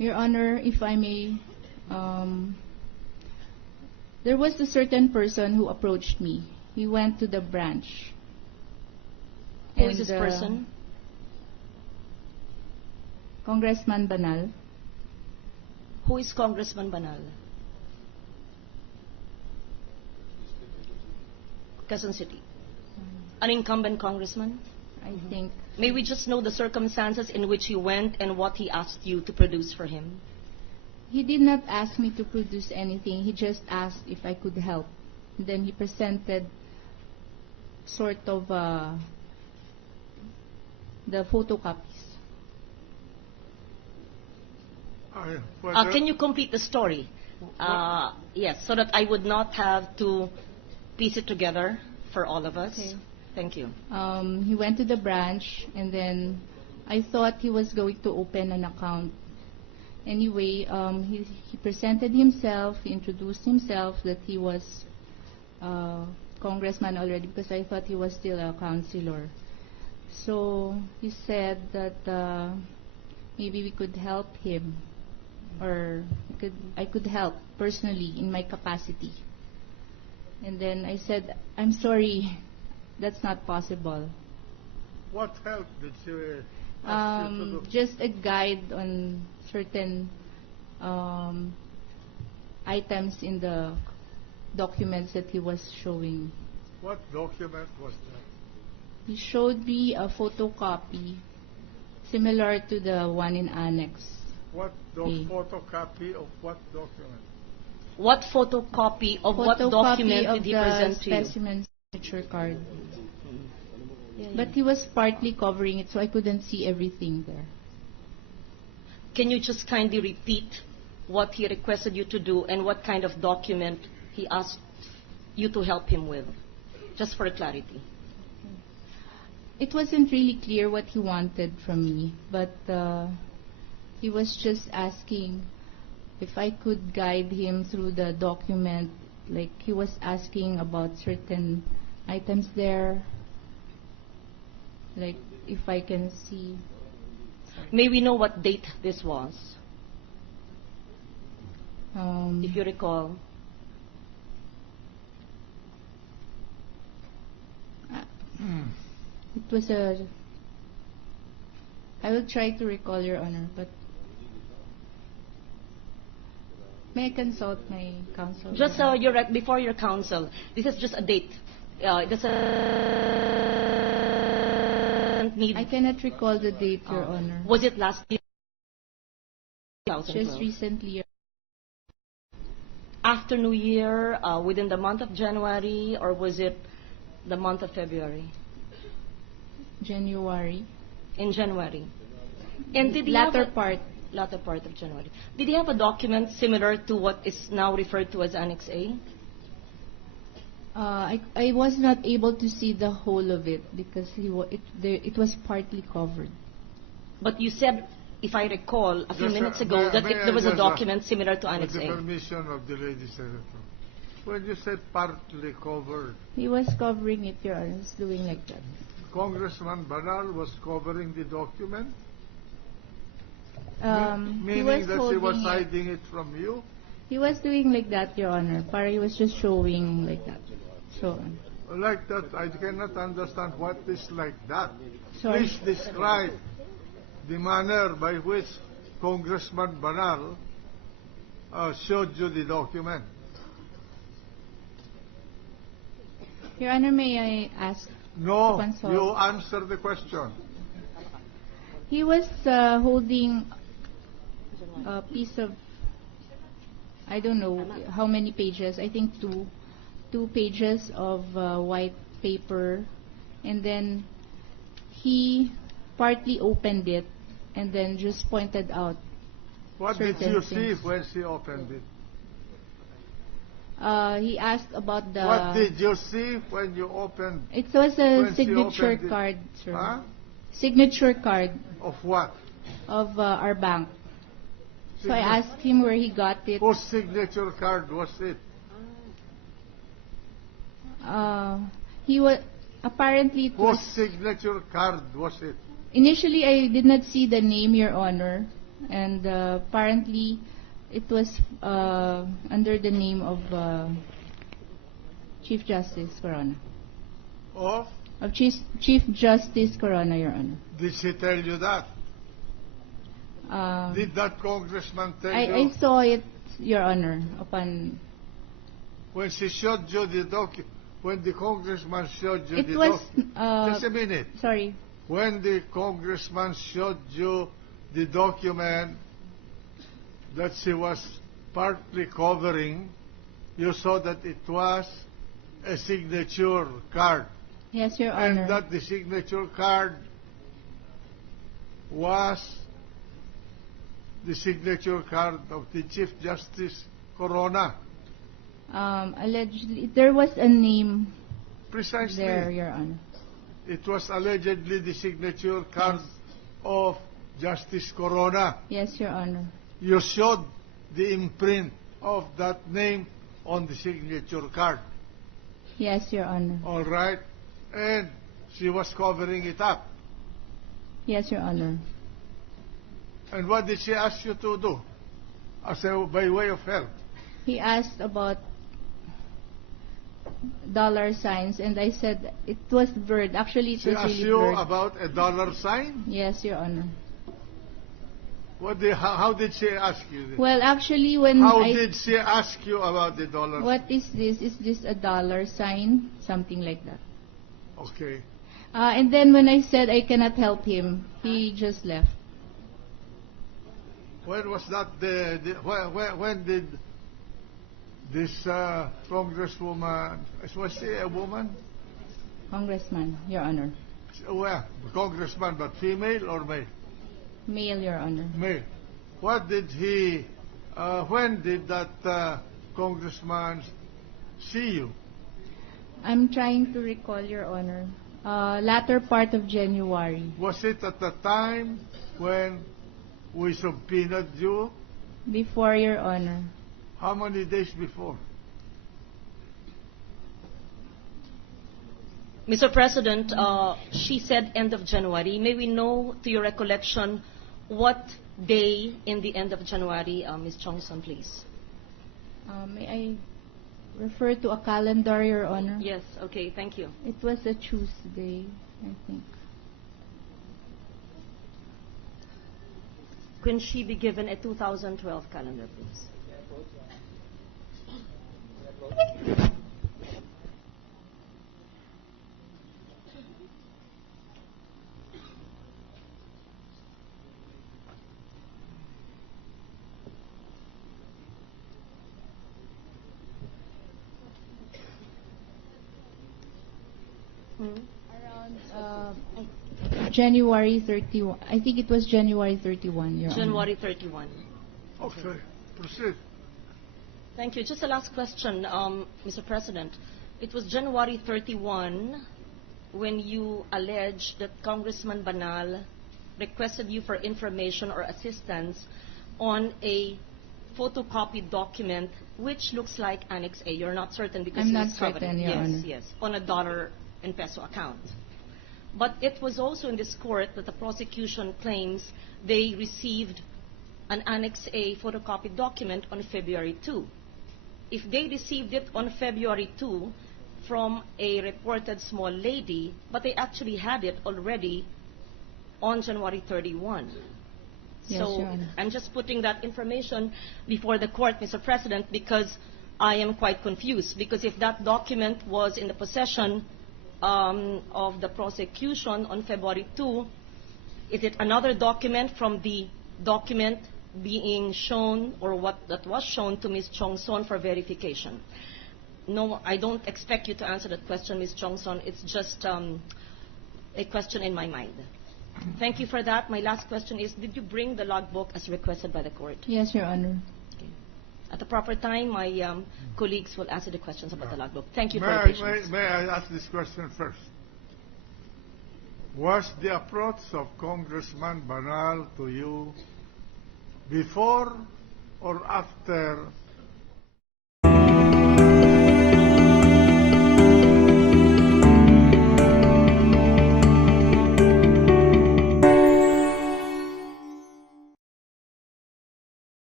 Your Honor, if I may, there was a certain person who approached me. He went to the branch. Who is this person? Congressman Banal. Who is Congressman Banal? Quezon City. An incumbent congressman? I think. May we just know the circumstances in which he went and what he asked you to produce for him? He did not ask me to produce anything. He just asked if I could help. And then he presented sort of the photocopies. Can you complete the story? Yes, so that I would not have to piece it together for all of us. Okay. Thank you. He went to the branch, and then I thought he was going to open an account. Anyway, he presented himself, he introduced himself that he was congressman already, because I thought he was still a councilor. So he said that maybe we could help him, or I could help personally in my capacity. And then I said, I'm sorry, that's not possible. What help did you ask you to do? Just a guide on certain items in the documents that he was showing. What document was that? He showed me a photocopy similar to the one in Annex. What photocopy of what document? What photocopy of what document did he present to you? Specimen signature card. But he was partly covering it, so I couldn't see everything there. Can you just kindly repeat what he requested you to do and what kind of document he asked you to help him with, just for clarity? It wasn't really clear what he wanted from me, but he was just asking if I could guide him through the document. Like, he was asking about certain items there, like if I can see. May we know what date this was, if you recall? It was I will try to recall, Your Honor, but may I consult my counsel? Just before your counsel, this is just a date. It doesn't need. I cannot recall the date, Your Honor. Was it last year? Just recently. After New Year, within the month of January, or was it the month of February? January. In January. And did he latter have part of January. Did he have a document similar to what is now referred to as Annex A? I was not able to see the whole of it because it was partly covered. But you said, if I recall, a few minutes ago, that there was a document similar to Annex A. With the permission of the lady senator. When you said partly covered, he was covering it, Your Honor. He was doing like that. Congressman Banal was covering the document? Meaning that he was hiding it from you? He was doing like that, Your Honor. He was just showing like that. So, like that, I cannot understand what is like that. Sorry. Please describe the manner by which Congressman Banal showed you the document. Your Honor, may I ask? No, you answer the question. He was holding a piece of, I don't know how many pages, I think two pages of white paper, and then he partly opened it and then just pointed out. What did you see when she opened it? He asked about the... What did you see when you opened? It was a signature card, sir. Huh? Signature card. Of what? Of our bank. So I asked him where he got it. Whose signature card was it? He was apparently. Whose signature card was it? Initially, I did not see the name, Your Honor, and apparently it was under the name of Chief Justice Corona. Of Chief Justice Corona, Your Honor. Did she tell you that? Did that congressman tell you? I saw it, Your Honor, upon... When she showed you the document, when the congressman showed you It the was... document... Just a minute. Sorry. When the congressman showed you the document that she was partly covering, you saw that it was a signature card. Yes, Your Honor. And that the signature card was the signature card of the Chief Justice Corona. Allegedly, there was a name Precisely. there, Your Honor. It was allegedly the signature card of Justice Corona. Yes, Your Honor. You showed the imprint of that name on the signature card. Yes, Your Honor. All right. And she was covering it up. Yes, Your Honor. And what did she ask you to do? By way of help? He asked about dollar signs, and I said it was blurred. Actually, it She was asked really you blurred. about a dollar sign? Yes, Your Honor. How did she ask you this? Well, actually, when How did she ask you about the dollar? What is this? Is this a dollar sign? Something like that. Okay. And then when I said I cannot help him, he just left. When was that? When did this congresswoman, was she a woman? Congressman, Your Honor. Well, congressman, but female or male? Male, Your Honor. Male. What did he, when did that congressman see you? I'm trying to recall, Your Honor. Latter part of January. Was it at the time when we subpoenaed you? Before, Your Honor. How many days before? Mr. President, she said end of January. May we know, to your recollection, what day in the end of January, Ms. Chongson, please? May I refer to a calendar, Your Honor? Yes, okay, thank you. It was a Tuesday, I think. Can she be given a 2012 calendar, please? Around January 31. I think it was January 31, Your Honor. January 31. Okay, proceed. Thank you. Just a last question, Mr. President. It was January 31 when you alleged that Congressman Banal requested you for information or assistance on a photocopied document which looks like Annex A. You're not certain because I'm you not discovered certain, it. Your Yes, Honor. yes, on a dollar and peso account. But it was also in this court that the prosecution claims they received an Annex A photocopied document on February 2. If they received it on February 2 from a reported small lady, but they actually had it already on January 31. Yes, So Your Honor. I'm just putting that information before the court, Mr. President, because I am quite confused. Because if that document was in the possession of the prosecution on February 2, is it another document from the document being shown or what that was shown to Ms. Chongson for verification? No, I don't expect you to answer that question, Ms. Chongson. It's just a question in my mind. Thank you for that. My last question is, did you bring the logbook as requested by the court? Yes, Your Honor. Okay. At the proper time, my colleagues will answer the questions about the logbook. Thank you for May your I, patience. may I ask this question first? Was the approach of Congressman Banal to you before or after